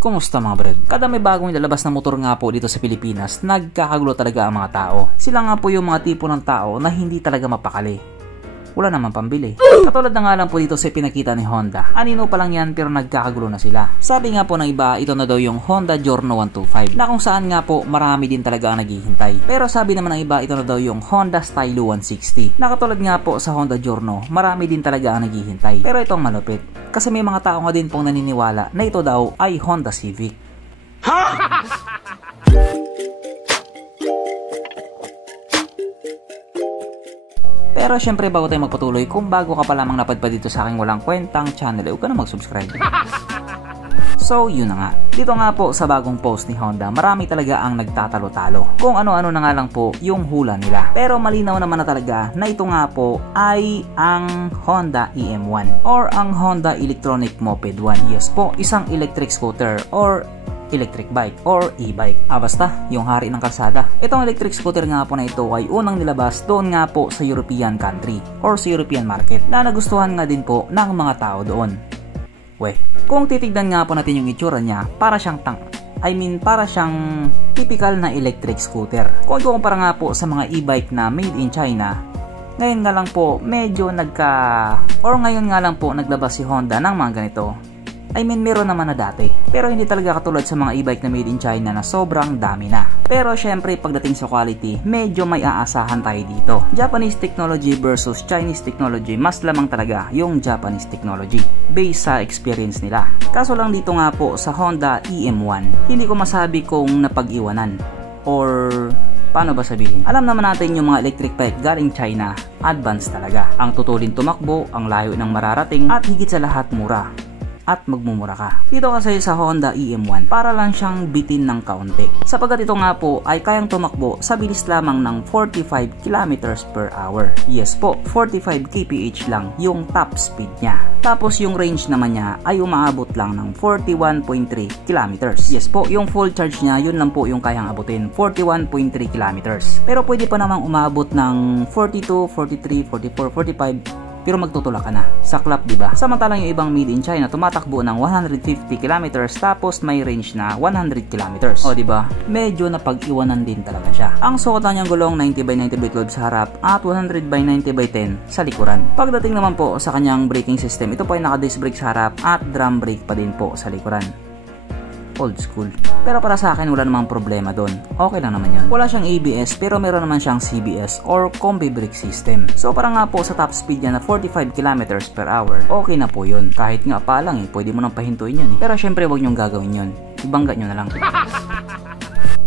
Kumusta mga brad? Kada may bagong lalabas na motor nga po dito sa Pilipinas, nagkakagulo talaga ang mga tao. Sila nga po yung mga tipo ng tao na hindi talaga mapakali. Wala naman pambili. Katulad na nga lang po dito sa pinakita ni Honda. Anino pa lang yan pero nagkakagulo na sila. Sabi nga po ng iba, ito na daw yung Honda Giorno 125 na kung saan nga po marami din talaga ang naghihintay. Pero sabi naman ng iba, ito na daw yung Honda Stylo 160 na katulad nga po sa Honda Giorno, marami din talaga ang naghihintay. Pero itong malupit kasi may mga tao nga din pong naniniwala na ito daw ay Honda Civic. Pero syempre bago tayo magpatuloy, kung bago ka pa lamang napadpad dito sa aking walang kwentang channel, huwag ka na mag-subscribe. So yun na nga, dito nga po sa bagong post ni Honda, marami talaga ang nagtatalo-talo kung ano-ano na nga lang po yung hula nila. Pero malinaw naman na talaga na ito nga po ay ang Honda EM1 or ang Honda Electronic Moped 1. Yes po, isang electric scooter or electric bike or e-bike. Basta, yung hari ng kalsada. Itong electric scooter nga po na ito ay unang nilabas doon nga po sa European country or sa European market na nagustuhan nga din po ng mga tao doon. Kung titignan nga po natin yung itsura niya, para siyang para siyang typical na electric scooter. Kung ikukumpara nga po sa mga e-bike na made in China, ngayon nga lang po medyo ngayon nga lang po naglabas si Honda ng mga ganito. Meron naman na dati. Pero hindi talaga katulad sa mga e-bike na made in China na sobrang dami na. Pero syempre pagdating sa quality, medyo may aasahan tayo dito. Japanese technology versus Chinese technology, mas lamang talaga yung Japanese technology based sa experience nila. Kaso lang dito nga po sa Honda EM1, hindi ko masabi kung napag-iwanan or paano ba sabihin? Alam naman natin yung mga electric bike galing China, advanced talaga. Ang tutulin tumakbo, ang layo ng mararating at higit sa lahat mura. At magmumura ka. Dito kasi sa Honda EM1, para lang siyang bitin ng kaunti. Sapagkat ito nga po ay kayang tumakbo sa bilis lamang ng 45 km per hour. Yes po, 45 kph lang yung top speed niya. Tapos yung range naman niya ay umaabot lang ng 41.3 km. Yes po, yung full charge niya, yun lang po yung kayang abutin, 41.3 km. Pero pwede pa namang umabot ng 42, 43, 44, 45 pero magtutulak ka na sa clap, diba? Samantalang yung ibang made in China tumatakbo ng 150 km tapos may range na 100 km. O diba? Medyo napag-iwanan din talaga siya. Ang sukat na niyang gulong 90/90/12 sa harap at 100/90/10 sa likuran. Pagdating naman po sa kanyang braking system, ito po ay naka-disc brake sa harap at drum brake pa din po sa likuran. Old school. Pero para sa akin wala namang problema doon. Okay lang naman yun. Wala siyang ABS pero meron naman siyang CBS or combi brake system. So para nga po sa top speed niya na 45 km per hour, okay na po yun. Kahit nga pa lang pwede mo nang pahintuin yun Pero syempre wag nyong gagawin yun. Ibangga nyo na lang.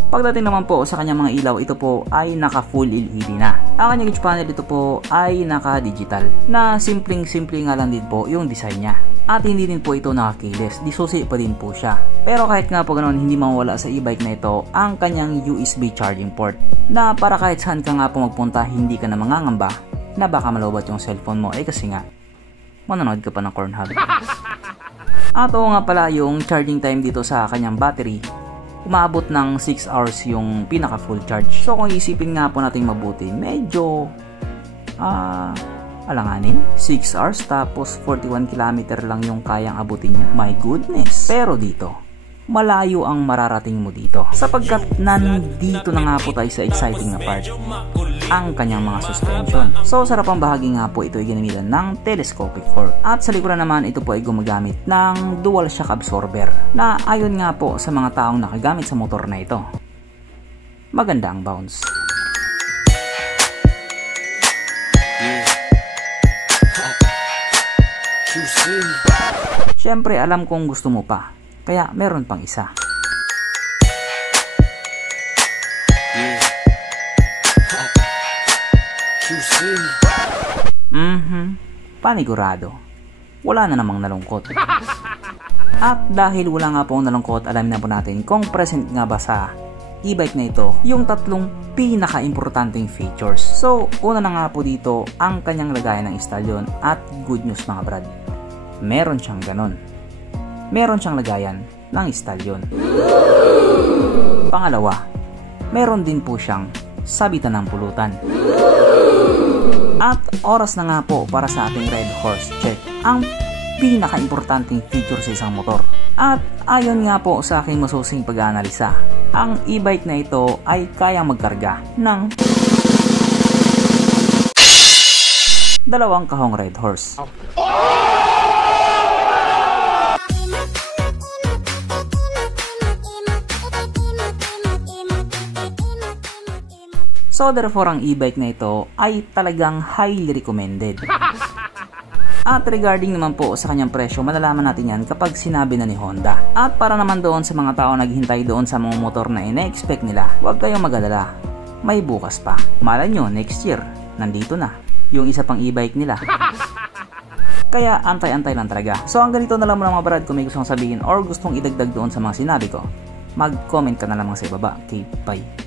Pagdating naman po sa kanyang mga ilaw, ito po ay naka full LED na. Ang kanyang gauge panel dito po ay naka digital na simpleng-simple nga lang din po yung design niya. At hindi din po ito naka-keyless, disusi pa din po siya. Pero kahit nga po ganoon, hindi mawala sa e-bike na ito ang kanyang USB charging port na para kahit saan ka nga po magpunta, hindi ka na mangangamba na baka malobot yung cellphone mo kasi nga manonood ka pa ng Pornhub. At oo nga pala, yung charging time dito sa kanyang battery, umaabot ng 6 hours yung pinaka full charge. So kung isipin nga po natin mabuti, medyo alanganin, 6 hours tapos 41 km lang yung kayang abutin niya. My goodness. Pero dito, malayo ang mararating mo dito. Sapagkat nandito na nga po tayo sa exciting na part, ang kanyang mga suspension. So sarap ang bahagi nga po, ito ay ginamitan ng telescopic fork. At sa likuran naman, ito po ay gumagamit ng dual shock absorber na ayon nga po sa mga taong nakagamit sa motor na ito, maganda ang bounce. Siyempre alam kong gusto mo pa, kaya meron pang isa. Panigurado, wala na namang nalungkot. At dahil wala nga pong nalungkot, alamin na po natin kung present nga ba sa e-bike na ito yung tatlong pinaka-importanting features. So, una na nga po dito ang kanyang lagayan ng istalyon at good news mga brad, meron siyang ganon. Meron siyang lagayan ng istalyon. Pangalawa, meron din po siyang sabitan ng pulutan. At oras na nga po para sa ating Red Horse Check, ang pinaka-importanting feature sa isang motor. At ayon nga po sa aking masusing pag-aanalisa, ang e-bike na ito ay kayang magkarga ng 2 kahong Red Horse. So therefore ang e-bike na ito ay talagang highly recommended. At regarding naman po sa kanyang presyo, malalaman natin yan kapag sinabi na ni Honda. At para naman doon sa mga tao naghihintay doon sa mga motor na ina-expect nila, huwag kayong mag-alala. May bukas pa. Malay nyo, next year, nandito na yung isa pang e-bike nila. Kaya antay-antay lang talaga. So hanggang dito na lang muna mga brad. Kung may gustong sabihin or gustong idagdag doon sa mga sinabi ko, mag-comment ka na lamang sa ibaba. Okay, bye.